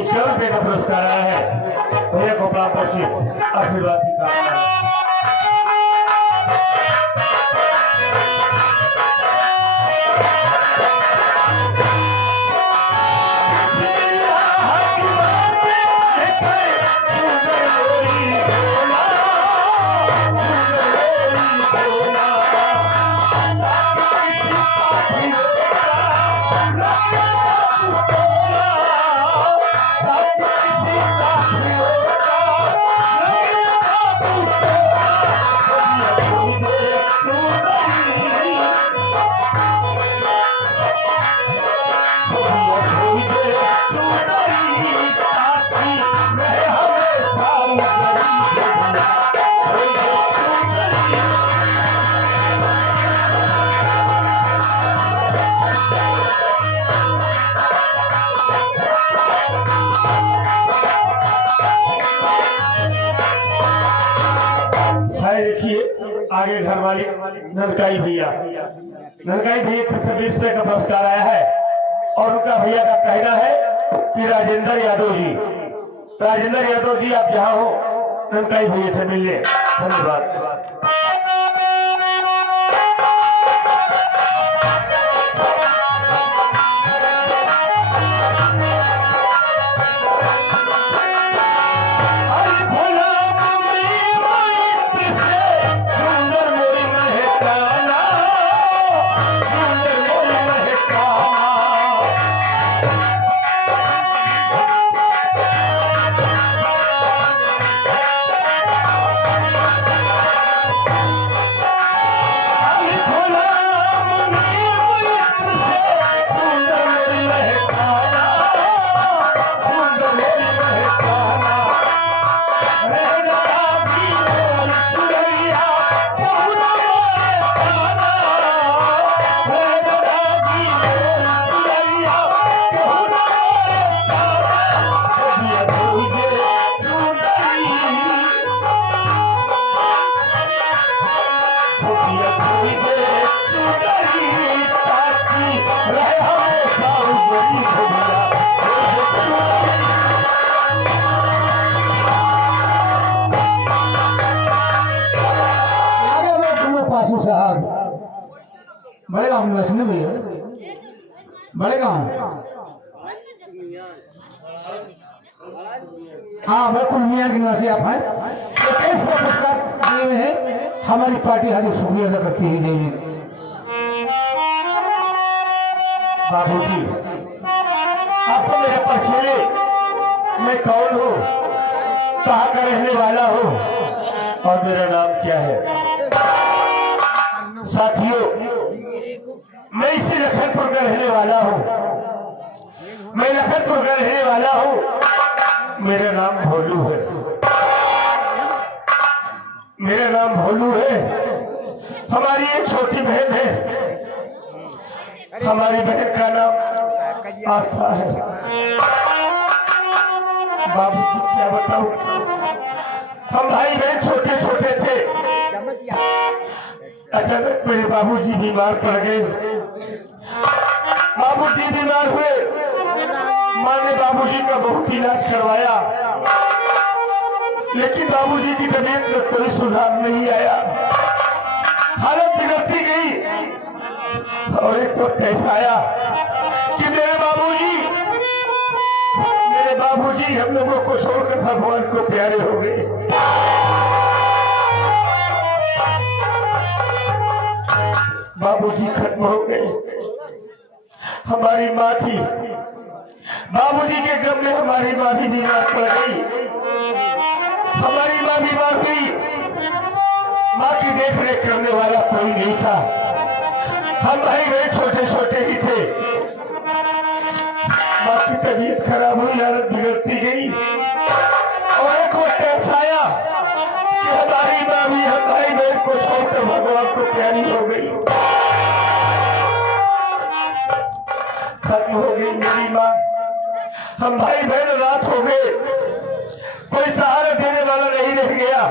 51 रुपये का पुरस्कार आया है। भैया को प्राप्त आशीर्वाद की कामना है। आगे घर वाली ननकाई भैया की 20 रुपये का पुरस्कार आया है और उनका भैया का कहना है कि राजेंद्र यादव जी आप जहां हो ननकाई भैया से मिलिए। धन्यवाद। बड़े गांव में सुने भैया बड़े गांव हाँ बिल्कुल मियाँ के निवासी आप हैं। तो कैसे पुरस्कार दिए हुए हैं हमारी पार्टी हार्दिक शुक्रिया अदा करती है। देवी बाबूजी आप तो मेरे पछेले मैं कौन हूँ, कहाँ का रहने वाला हूँ और मेरा नाम क्या है। साथियों मैं इसी लखनपुर का रहने वाला हूँ, मेरा नाम भोलू है। हमारी एक छोटी बहन है, हमारी बहन का नाम आशा है। बाबूजी क्या बताऊं, हम भाई बहन छोटे छोटे थे। अचानक मेरे बाबूजी बीमार पड़ गए। बाबूजी बीमार हुए, माँ ने बाबूजी का बहुत इलाज करवाया, लेकिन बाबूजी की तबीयत में कोई सुधार नहीं आया। हालत बिगड़ती गई और एक वक्त ऐसा आया कि मेरे बाबूजी हम लोगों को छोड़कर भगवान को प्यारे हो गए। बाबूजी खत्म हो गए। हमारी माँ थी, बाबूजी के गम में हमारी माँ भी बीमार पड़ गई। हमारी माँ बीमार हुई, माँ की देख रेख करने वाला कोई नहीं था। हम भाई बहन छोटे छोटे ही थे। माँ की तबीयत खराब हुई, हालत बिगड़ती गई और एक वक्त ऐसा आया कि हमारी माँ भी हम भाई बहन को छोड़कर भगवान को प्यारी हो गई। खत्म हो गई मेरी माँ, हम भाई बहन रात हो गए, कोई सहारा देने वाला नहीं रह गया।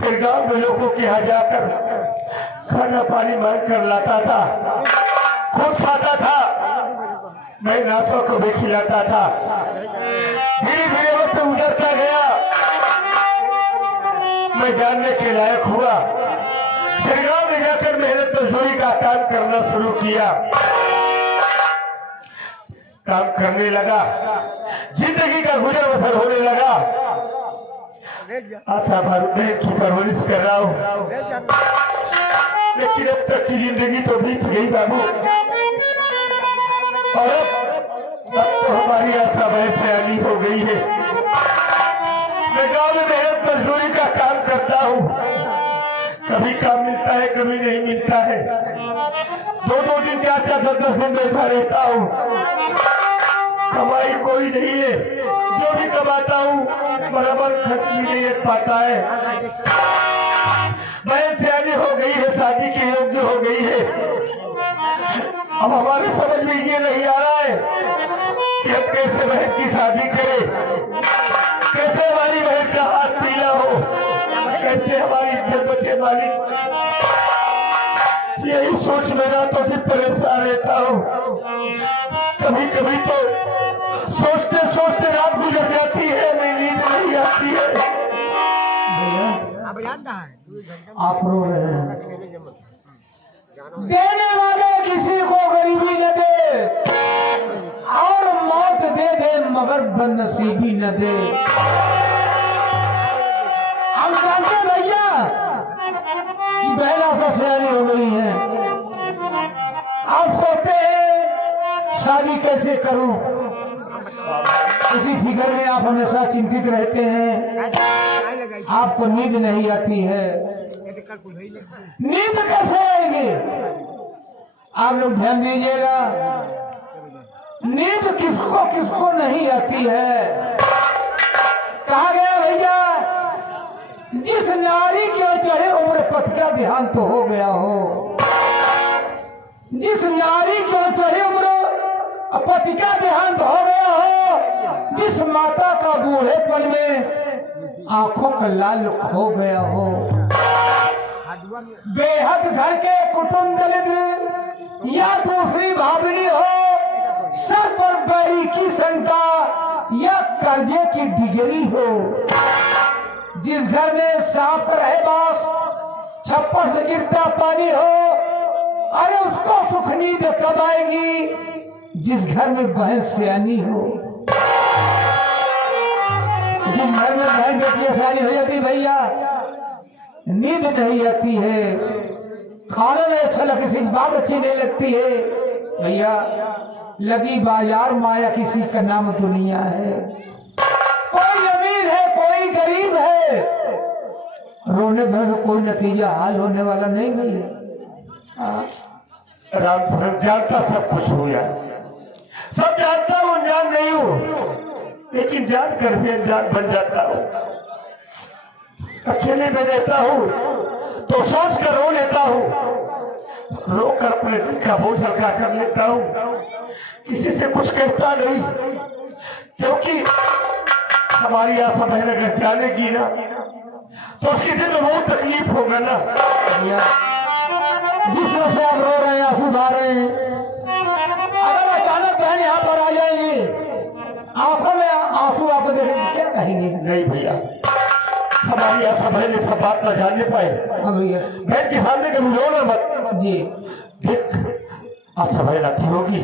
फिर गांव में लोगों के यहाँ जाकर खाना पानी मांग कर लाता था, खुद खाता था, मैं नासों को भी खिलाता था। धीरे धीरे वक्त गुजरता गया, मैं जानने के लायक हुआ। फिर गांव में जाकर मेहनत मजदूरी का काम करना शुरू किया। काम करने लगा, जिंदगी का गुजर बसर होने लगा। आशा बहन की परवरिश कर रहा हूँ, लेकिन अब तक की जिंदगी तो बीत गई बाबू। और अब तो हमारी आशा बहन सयानी हो गई है। मैं गांव में मेहनत मजदूरी का काम करता हूँ, कभी काम मिलता है कभी नहीं मिलता है। 2-2 दिन 4-4 10-10 दिन बैठा रहता हूँ। कमाई कोई नहीं है, जो भी कमाता हूँ बराबर खर्च भी नहीं पाता है। बहन सयानी हो गई है, शादी के योग्य हो गई है। अब हमारे समझ में ये नहीं आ रहा है कि अब कैसे बहन की शादी करे, कैसे हमारी बहन का हाथ पीला हो, कैसे हमारी इज्जत बचे मालिक। यही सोच मेरा तो सिर्फ परेशान रहता हूँ। कभी कभी तो सोचते सोचते रात गुजर जाती है, मैं नींद नहीं आती है। आप रो रहे हैं। देने वाले किसी को गरीबी न दे और मौत दे दे मगर बदनसीबी न दे। हम जानते भैया कि बहना तो सयानी हो गई है। आप सोचते हैं शादी कैसे करूं, इसी फिक्र में आप हमेशा चिंतित रहते हैं। आपको नींद नहीं आती है। नींद कैसे आएगी? आप लोग ध्यान दीजिएगा, नींद किसको किसको नहीं आती है। कहा गया भैया, जिस नारी के चाहे उम्र पथ का ध्यान तो हो गया हो, जिस नारी के चाहे उम्र पति का देहांत हो गया हो, जिस माता का बूढ़ेपन में आंखों का लाल खो गया हो, बेहद घर के कुटुंब दलित या दूसरी भावनी हो, सर पर बैरी की शंका या कर्जे की डिगरी हो, जिस घर में सांप रहे बास, छप्पर से गिरता पानी हो, अरे उसको सुख नींद कब आएगी? जिस घर में बहन सयानी हो, जिस घर में बहन बेटियां सयानी हो जाती भैया, नींद नहीं आती है, खाना नहीं अच्छा लगता, किसी बात अच्छी नहीं लगती है भैया। लगी बाजार माया किसी का नाम दुनिया है। कोई अमीर है कोई गरीब है, रोने भर कोई नतीजा हाल होने वाला नहीं भैया। राम जानता सब कुछ हुआ, सब जानता हूँ, अनजान नहीं हूँ, लेकिन जान कर भी अनजान बन जाता हूँ। अकेले में रहता हूँ तो सोच कर रो लेता हूँ, रो कर अपने दिल का बोझ हल्का कर लेता हूँ। किसी से कुछ कहता नहीं, क्योंकि हमारी आशा बहन अगर जानेगी ना तो उसके दिल में बहुत तकलीफ होगा ना। जिस वजह से आप रो रहे हैं, आंसू बहा रहे हैं, अगर अचानक बहन यहाँ पर आ जाएगी, आंखों में आंसू आपको देखेंगे, क्या कहेंगे? नहीं भैया, हमारी आशा बहन सब बात न जानने पाए। हाँ भैया, बहन के सामने कभी रोना मत जी। देख, आशा बहन आती होगी,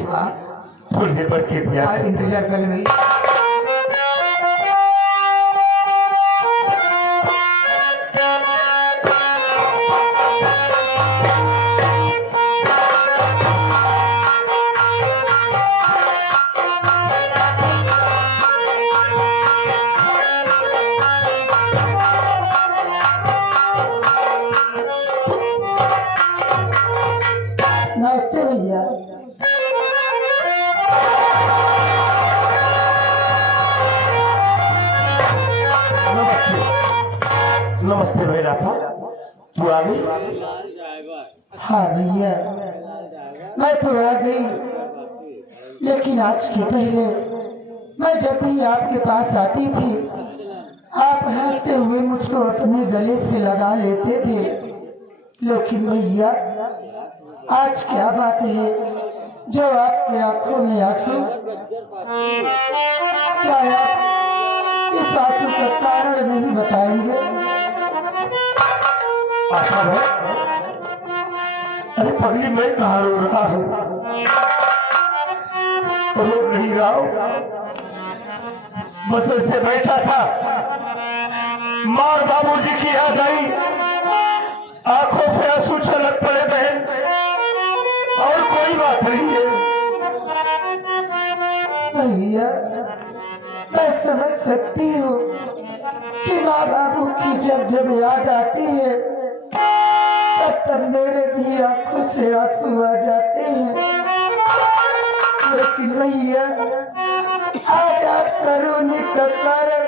थोड़ी देर पर के दिया इंतजार करें भैया। नमस्ते भैया। नमस्ते भैया, था तू आ गई? हाँ भैया, मैं तो आ गई, लेकिन आज के पहले मैं जब भी आपके पास आती थी, आप हंसते हुए मुझको अपने गले से लगा लेते थे। लेकिन भैया आज क्या बात है, जो आपकी आंखों में आंसू, क्या आप इस आंसू का कारण नहीं बताएंगे? आशा है, अरे पगली मैं कहाँ रो रहा हूँ, रो नहीं रहा हूँ, बस ऐसे बैठा था, मार बाबूजी की याद आई, आंखों से आंसू छलक पड़े बहन, और कोई बात नहीं है। भैया मैं समझ सकती हूँ कि माँ बाबू की जब जब याद आती है तब तब मेरे भी आंखों से आंसू आ जाते हैं, लेकिन भैया आज आपका रोने का कारण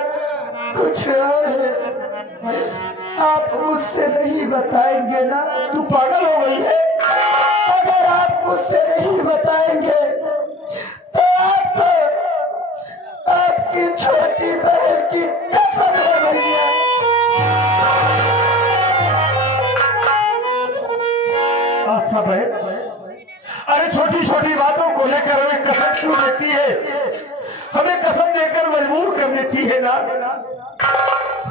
कुछ और है। आप मुझसे नहीं बताएंगे ना? तू पागल हो गई है? अगर आप मुझसे नहीं बताएंगे तो आपको आपकी छोटी बहन की कसम है भैया। आशा बहन, अरे छोटी छोटी बातों को लेकर हमें कसम क्यों देती है? हमें कसम देकर मजबूर कर देती है ना?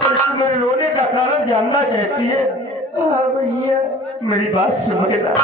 तो मेरे रोने का कारण जानना चाहती है? हाँ भैया, मेरी बात सुनो ना।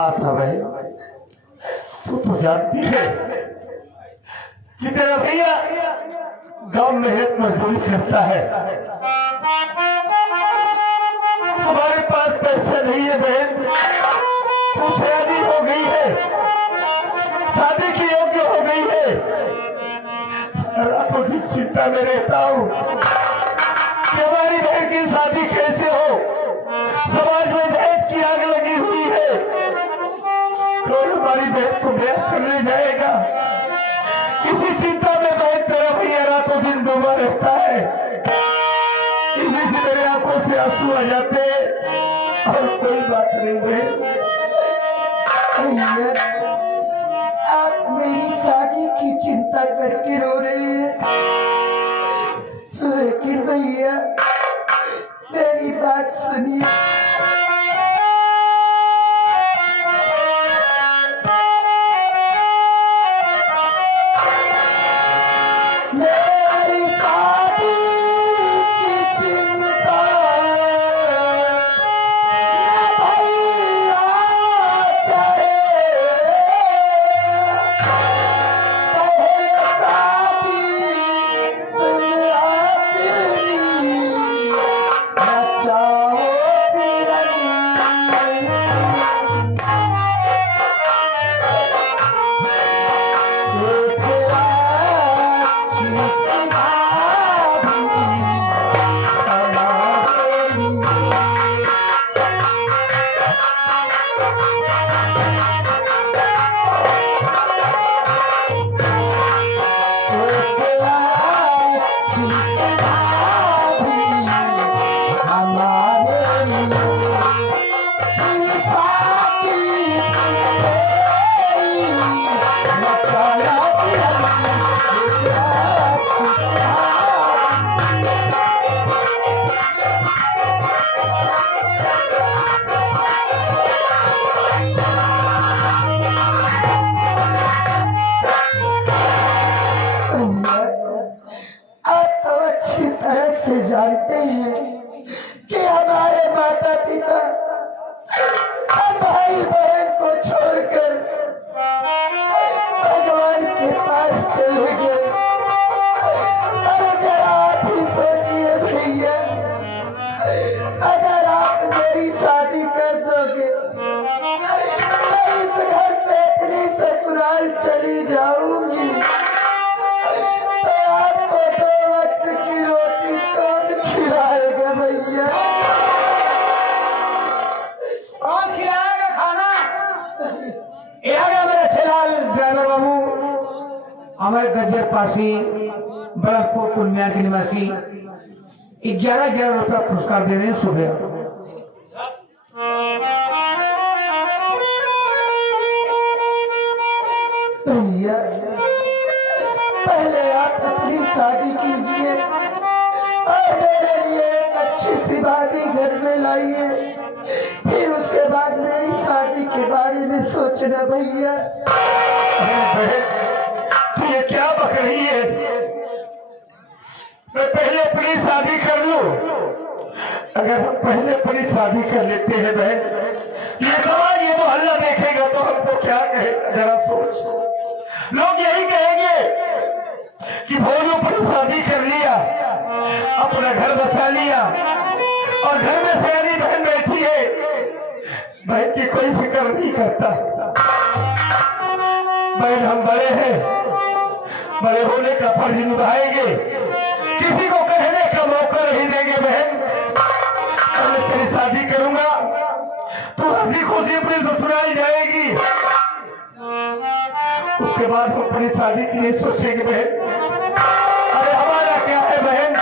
आशा बहन, तू तो जानती है कि तेरा भैया गांव में मेहनत मजदूरी करता है, हमारे पास पैसे नहीं है बहन, तू शादी हो गई है, शादी की योग्य हो गई है, रातों की चिंता में रहता हूँ कि हमारी बहन की शादी कैसे हो। समाज में दहेज की आग लगी हुई है, कौन हमारी बहन को ब्याह करने जाएगा? इसी चिंता में बहन तेरा भैया रातों दिन डूबा रहता है, इसी से मेरे आंखों से आंसू आ जाते हैं। और कोई बात नहीं बहन, आप मेरी शादी की चिंता करके रो रहे हैं, लेकिन भैया मेरी बात सुनिए। मेरी शादी की चिंता भैया करे, पहले शादी तुम अपनी बचाओ फिर जानते हैं कि हमारे माता पिता हम भाई बहन को छोड़कर भगवान के पास चले गए। अरे जरा आप ही सोचिए भैया, अगर आप मेरी शादी कर दोगे, मैं इस घर से अपनी ससुराल चली जाऊंगी, तो आपको 2 वक्त की रोटी कौन खिलाएगा भैया? कौन खिलाएगा खाना? ये आ गया मेरा छेलाल ड्राइवर बाबू, हमारे गज्जर पासी बड़कपुर कुलमिया के निवासी 11,000 रुपया पुरस्कार दे रहे हैं सुबह। भैया पहले आप अपनी शादी कीजिए और मेरे लिए एक अच्छी सी भाभी घर में लाइए, फिर उसके बाद मेरी शादी के बारे में सोचना भैया। तू ये क्या बक रही है? मैं पहले अपनी शादी कर लूं? अगर हम पहले अपनी शादी कर लेते हैं बहन, ये समाज ये मोहल्ला देखेगा तो हमको क्या कहेगा? जरा सोच। लोग यही कहेंगे कि भोजू पर शादी कर लिया, अपना घर बसा लिया और घर में सयानी बहन बैठी है, बहन की कोई फिक्र नहीं करता। बहन हम बड़े हैं, बड़े होने का फर्ज निभाएंगे, किसी को कहने का मौका नहीं देंगे। बहन मैं तेरी शादी करूंगा, तू हंसी खुशी अपनी ससुराल जाएगी, उसके बाद हम अपनी शादी के लिए सोचेंगे। बहन अरे हमारा क्या है बहन,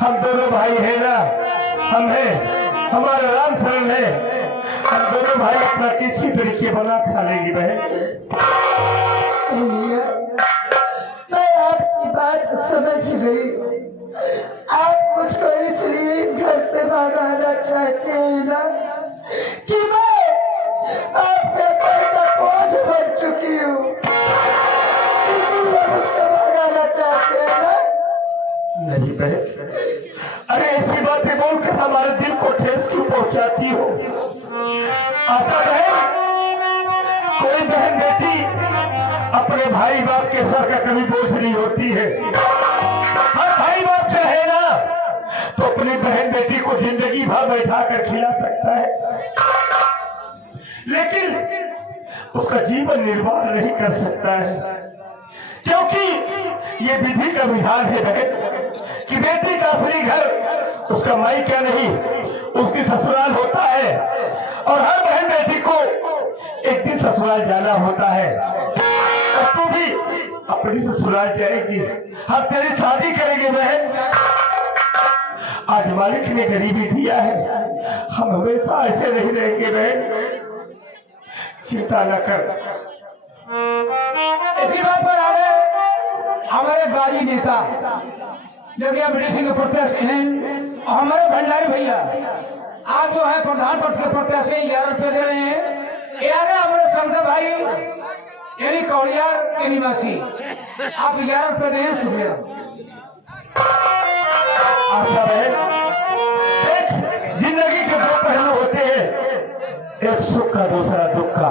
हम दोनों भाई हैं ना, हम हैं, हमारा राम शरण है, हम दोनों भाई अपना किसी तरीके बना खा लेंगे। बहन मैं आपकी बात समझ गई, आप मुझको इसलिए इस घर से भगाना चाहते हैं ना कि मैं आपके सर का बोझ बन चुकी हूँ, इसलिए मुझको भगाना चाहते हैं ना? नहीं बहन, अरे ऐसी बातें बोलकर हमारे दिल को ठेस क्यों पहुंचाती हो? आशा बहन, कोई बहन बेटी अपने भाई बाप के सर का कभी बोझ नहीं होती है। हर भाई बाप चाहे ना तो अपनी बहन बेटी को जिंदगी भर बैठा कर खिला सकता है, लेकिन उसका जीवन निर्वाह नहीं कर सकता है, क्योंकि ये विधि का विधान है बहन कि बेटी का असली घर उसका मायका नहीं, उसकी ससुराल होता है, और हर बहन बेटी को एक दिन ससुराल जाना होता है। और तू भी अपनी ससुराल जाएगी, हम तेरी शादी करेंगे बहन। आज मालिक ने गरीबी दिया है, हम हमेशा ऐसे नहीं रहेंगे बहन, चिंता न कर। इसी बात पर आ गए हमारे गाजी नेता जो कि ब्रिटिश के प्रत्याशी हैं, हमारे भंडारी भैया आप जो है प्रधान पद के प्रत्याशी 11 रुपये दे रहे हैं। ये आ गए हमारे संसद भाई यानी कौड़ियार के निवासी, आप 11 रुपये दें शुक्रिया। आशा बहन, देख जिंदगी के 2 पहलू होते हैं, एक सुख का दूसरा दुख का।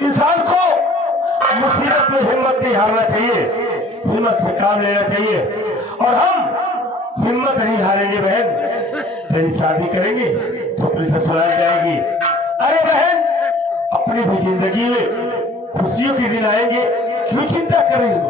इंसान को मुसीबत में हिम्मत नहीं हारना चाहिए, हिम्मत से काम लेना चाहिए, और हम हिम्मत नहीं हारेंगे बहन। तेरी शादी करेंगे तो अपनी ससुराल जाएगी। अरे बहन, अपनी भी जिंदगी में खुशियों के दिन आएंगे, क्यों चिंता करेंगे?